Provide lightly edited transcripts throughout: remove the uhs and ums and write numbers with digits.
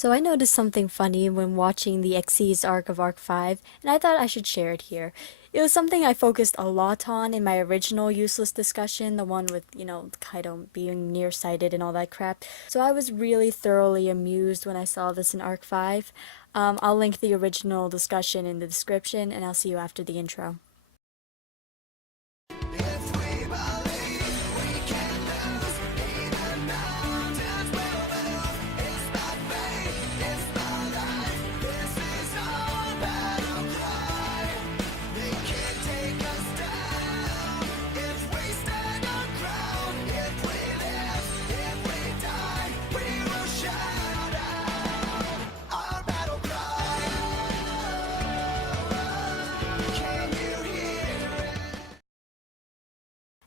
So I noticed something funny when watching the Xyz arc of Arc 5, and I thought I should share it here. It was something I focused a lot on in my original useless discussion, the one with, Kaido being nearsighted and all that crap. So I was really thoroughly amused when I saw this in Arc 5. I'll link the original discussion in the description, and I'll see you after the intro.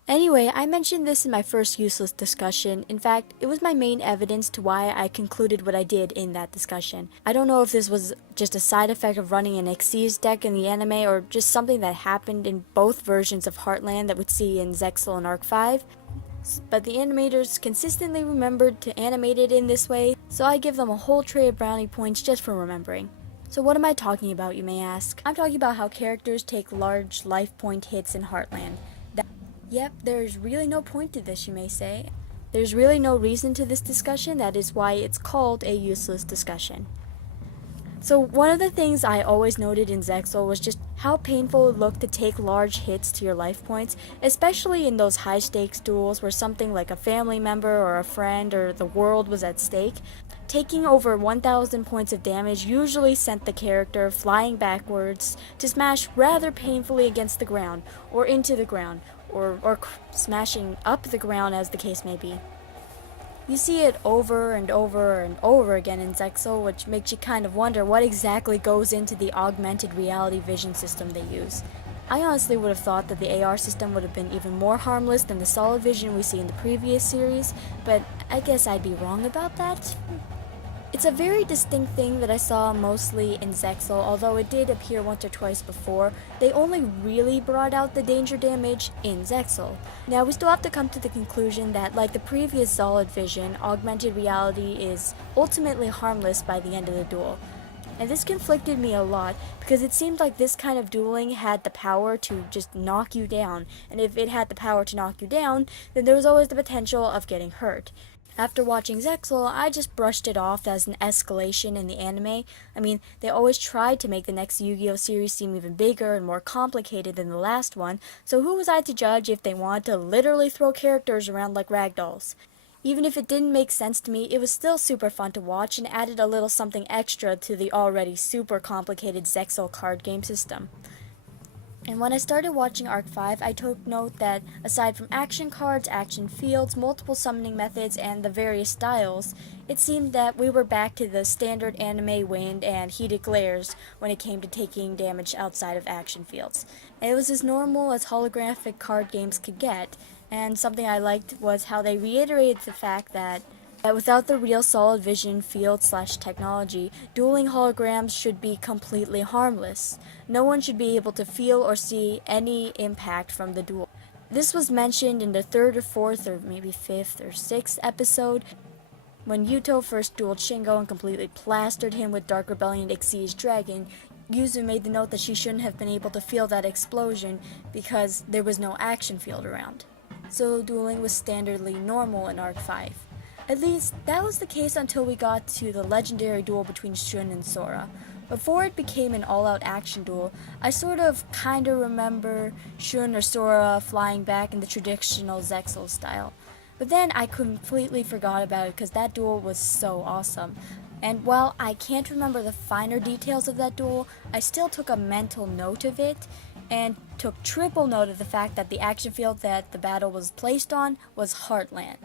Anyway, I mentioned this in my first useless discussion. In fact, it was my main evidence to why I concluded what I did in that discussion. I don't know if this was just a side effect of running an Xyz deck in the anime or just something that happened in both versions of Heartland that we'd see in Zexal and Arc 5. But the animators consistently remembered to animate it in this way, so I give them a whole tray of brownie points just for remembering. So what am I talking about, you may ask? I'm talking about how characters take large life point hits in Heartland. Yep, there's really no point to this, you may say. There's really no reason to this discussion, that is why it's called a useless discussion. So one of the things I always noted in Zexal was just how painful it looked to take large hits to your life points, especially in those high stakes duels where something like a family member or a friend or the world was at stake. Taking over 1,000 points of damage usually sent the character flying backwards to smash rather painfully against the ground, or into the ground, or smashing up the ground as the case may be. You see it over and over and over again in Zexal, which makes you kind of wonder what exactly goes into the augmented reality vision system they use. I honestly would have thought that the AR system would have been even more harmless than the solid vision we see in the previous series, but I guess I'd be wrong about that. It's a very distinct thing that I saw mostly in Zexal, although it did appear once or twice before. They only really brought out the danger damage in Zexal. Now, we still have to come to the conclusion that, like the previous solid vision, augmented reality is ultimately harmless by the end of the duel. And this conflicted me a lot, because it seemed like this kind of dueling had the power to just knock you down, and if it had the power to knock you down, then there was always the potential of getting hurt. After watching Zexal, I just brushed it off as an escalation in the anime. I mean, they always tried to make the next Yu-Gi-Oh series seem even bigger and more complicated than the last one, so who was I to judge if they wanted to literally throw characters around like ragdolls? Even if it didn't make sense to me, it was still super fun to watch and added a little something extra to the already super complicated Zexal card game system. And when I started watching Arc 5, I took note that aside from action cards, action fields, multiple summoning methods, and the various styles, it seemed that we were back to the standard anime wind and heated glares when it came to taking damage outside of action fields. And it was as normal as holographic card games could get, and something I liked was how they reiterated the fact that without the real solid vision field/technology, dueling holograms should be completely harmless. No one should be able to feel or see any impact from the duel. This was mentioned in the third or fourth or maybe fifth or sixth episode when Yuto first dueled Shingo and completely plastered him with Dark Rebellion Xyz Dragon. Yuzu made the note that she shouldn't have been able to feel that explosion because there was no action field around. So dueling was standardly normal in Arc 5. At least, that was the case until we got to the legendary duel between Shun and Sora. Before it became an all-out action duel, I sort of kinda remember Shun or Sora flying back in the traditional Zexal style. But then I completely forgot about it because that duel was so awesome. And while I can't remember the finer details of that duel, I still took a mental note of it, and took triple note of the fact that the action field that the battle was placed on was Heartland.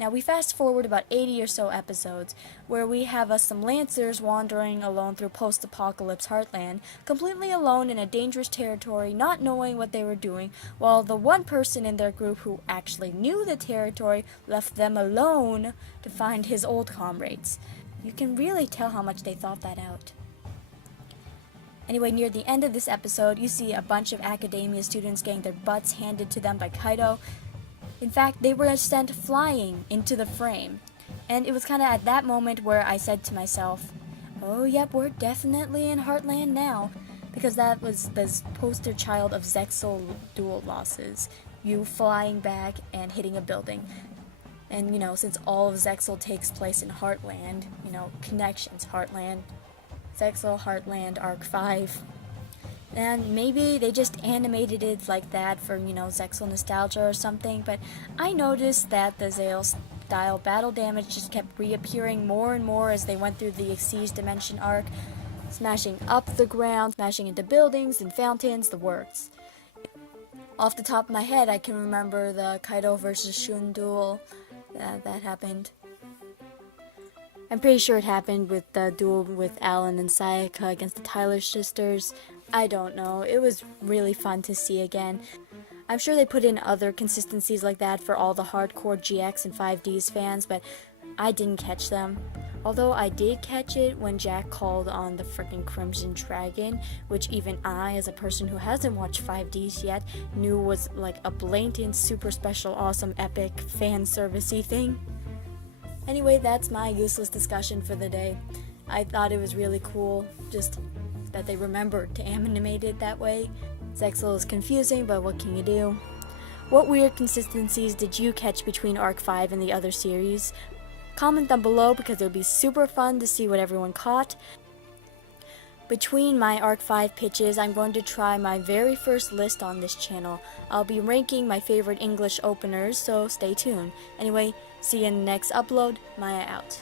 Now we fast forward about 80 or so episodes, where we have some Lancers wandering alone through post-apocalypse Heartland, completely alone in a dangerous territory, not knowing what they were doing, while the one person in their group who actually knew the territory left them alone to find his old comrades. You can really tell how much they thought that out. Anyway, near the end of this episode, you see a bunch of academia students getting their butts handed to them by Kaido. In fact, they were sent flying into the frame. And it was kind of at that moment where I said to myself, oh yep, we're definitely in Heartland now. Because that was the poster child of Zexal duel losses. You flying back and hitting a building. And, since all of Zexal takes place in Heartland, connections, Heartland, Zexal, Heartland, Arc 5. And maybe they just animated it like that for, Zexal nostalgia or something, but I noticed that the Zale style battle damage just kept reappearing more and more as they went through the Exceed Dimension arc, smashing up the ground, smashing into buildings and fountains, the works. Off the top of my head, I can remember the Kaido versus Shun duel that happened. I'm pretty sure it happened with the duel with Alan and Sayaka against the Tyler sisters. I don't know. It was really fun to see again. I'm sure they put in other consistencies like that for all the hardcore GX and 5Ds fans, but I didn't catch them. Although I did catch it when Jack called on the freaking Crimson Dragon, which even I, as a person who hasn't watched 5Ds yet, knew was like a blatant, super special, awesome, epic, fan servicey thing. Anyway, that's my useless discussion for the day. I thought it was really cool, just that they remembered to animate it that way. Zexal is confusing, but what can you do? What weird consistencies did you catch between Arc 5 and the other series? Comment down below because it would be super fun to see what everyone caught. Between my Arc 5 pitches, I'm going to try my very first list on this channel. I'll be ranking my favorite English openers, so stay tuned. Anyway, see you in the next upload. Mya out.